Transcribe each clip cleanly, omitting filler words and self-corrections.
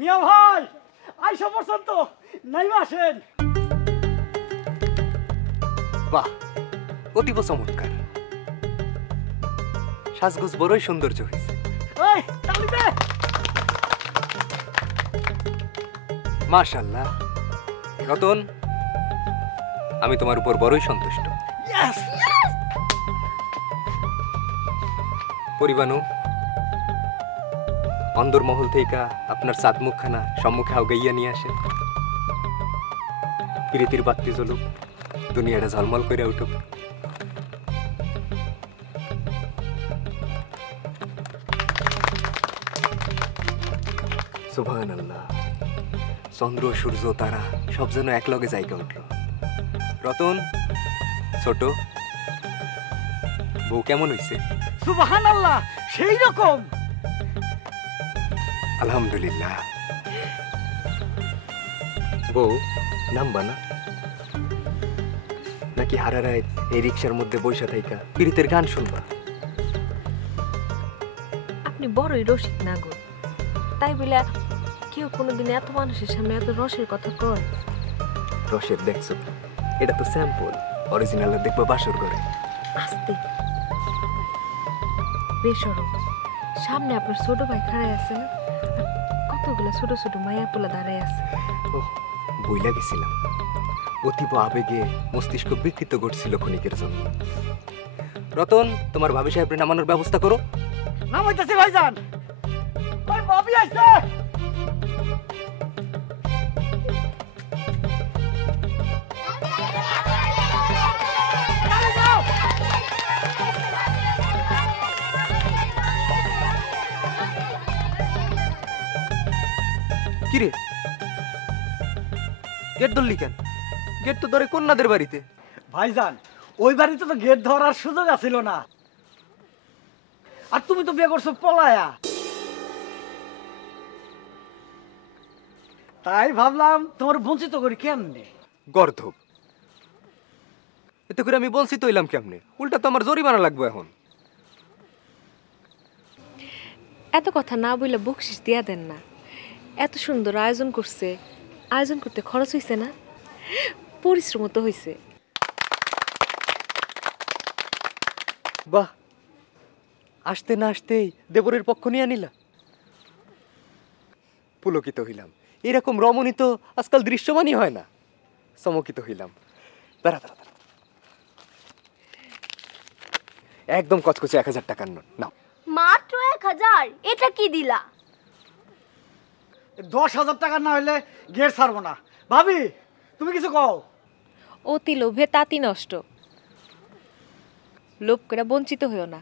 মিয়া ভাই আইসা পর্যন্ত নাইবা আসেন। বাহ, অতীব চমৎকার। সাজগোজ বড়ই সৌন্দর্য হয়েছে। এই তালি দে। মাশাআল্লাহ। রতন, আমি তোমার উপর বড়ই সন্তুষ্ট। ইয়েস। পরিবানু, অন্দরমহল থেকে আপনার চাঁদ মুখখানা সম্মুখে আগাইয়া নিয়ে আসেন। প্রীতির বাতি জ্বলুক, দুনিয়াটা ঝলমল করে উঠুক। সুবহানাল্লাহ। চন্দ্র, সূর্য, তারা সব যেন একলগে জায়গা উঠল। রতন, ছোট বউ কেমন হইছে? সুবহানাল্লাহ, সেই রকম। আলহামদুলিল্লাহ। বউ, নামবা না? নাকি হারা রাত এই রিক্সার মধ্যে বৈশা থাইকা পীড়িতের গান শুনবা? আপনি বড়ই রসিক না গো, তাই বলে কেউ কোনোদিন এত মানুষের সামনে এত রসের কথা কয়? রসের দেখছো, এটা তো স্যাম্পল। অরিজিনাল দেখবো বাসর করে। আস্তে বেসরম। সামনে আপনার ছোট ভাই খাড়াই আছে না, আর কতগুলো ছোট ছোট মায়া পোলা দাঁড়ায় আছে। ও, বইলা গেছিলাম। অতীব আবেগে মস্তিষ্ক বিকৃত ঘটছিল ক্ষণিকের জন্য। রতন, তোমার ভাবি সাহেবের নামানোর ব্যবস্থা করো। নামাইতেছি ভাইজান। ওই ভাবি আইছে। তালি দাও। কিরে, গেট ধরলি কেন? গেট তো ধরে কন্যাদের বাড়িতে। ভাইজান, ওই বাড়িতে তো গেট ধরার সুযোগ আছিল না। আর তুমি তো বিয়ে করছো পলায়া, তাই ভাবলাম তোমার বঞ্চিত করি কেমনে। গর্ধব, এতে করে আমি বঞ্চিত হইলাম কেমনে? উল্টা তো আমার জরিমানা লাগবে এখন। এত কথা না বললে বকশিস দিয়া দেন না। এত সুন্দর আয়োজন করছে, আয়োজন করতে খরচ হয়েছে না? পরিশ্রম তো হয়েছে। বাহ, আসতে না আসতেই দেবরের পক্ষ নিয়ে নিলা। পুলকিত হইলাম। এরকম রমণী তো আজকাল দৃশ্যমানই হয় না। চমকিত হইলাম। দাঁড়া দাঁড়া দাঁড়া, একদম কচকচে 1000 টাকার নোট নাও। মাত্র 1000? এটা কি দিলা? 10,000 টাকা না হলে গেট ছাড়বো না। ভাবি, তুমি কিছু কও। অতি লোভে তাঁতি নষ্ট। লোভ করে বঞ্চিত হইও না।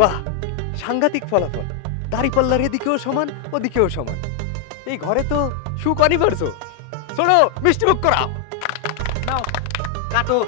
বাহ, সাংঘাতিক ফলাফল। দাড়িপাল্লার এদিকেও সমান, ওদিকেও সমান। এই ঘরে তো সুখ অনিবার্য। শোনো, মিষ্টি মুখ করাও। নাও কাটো।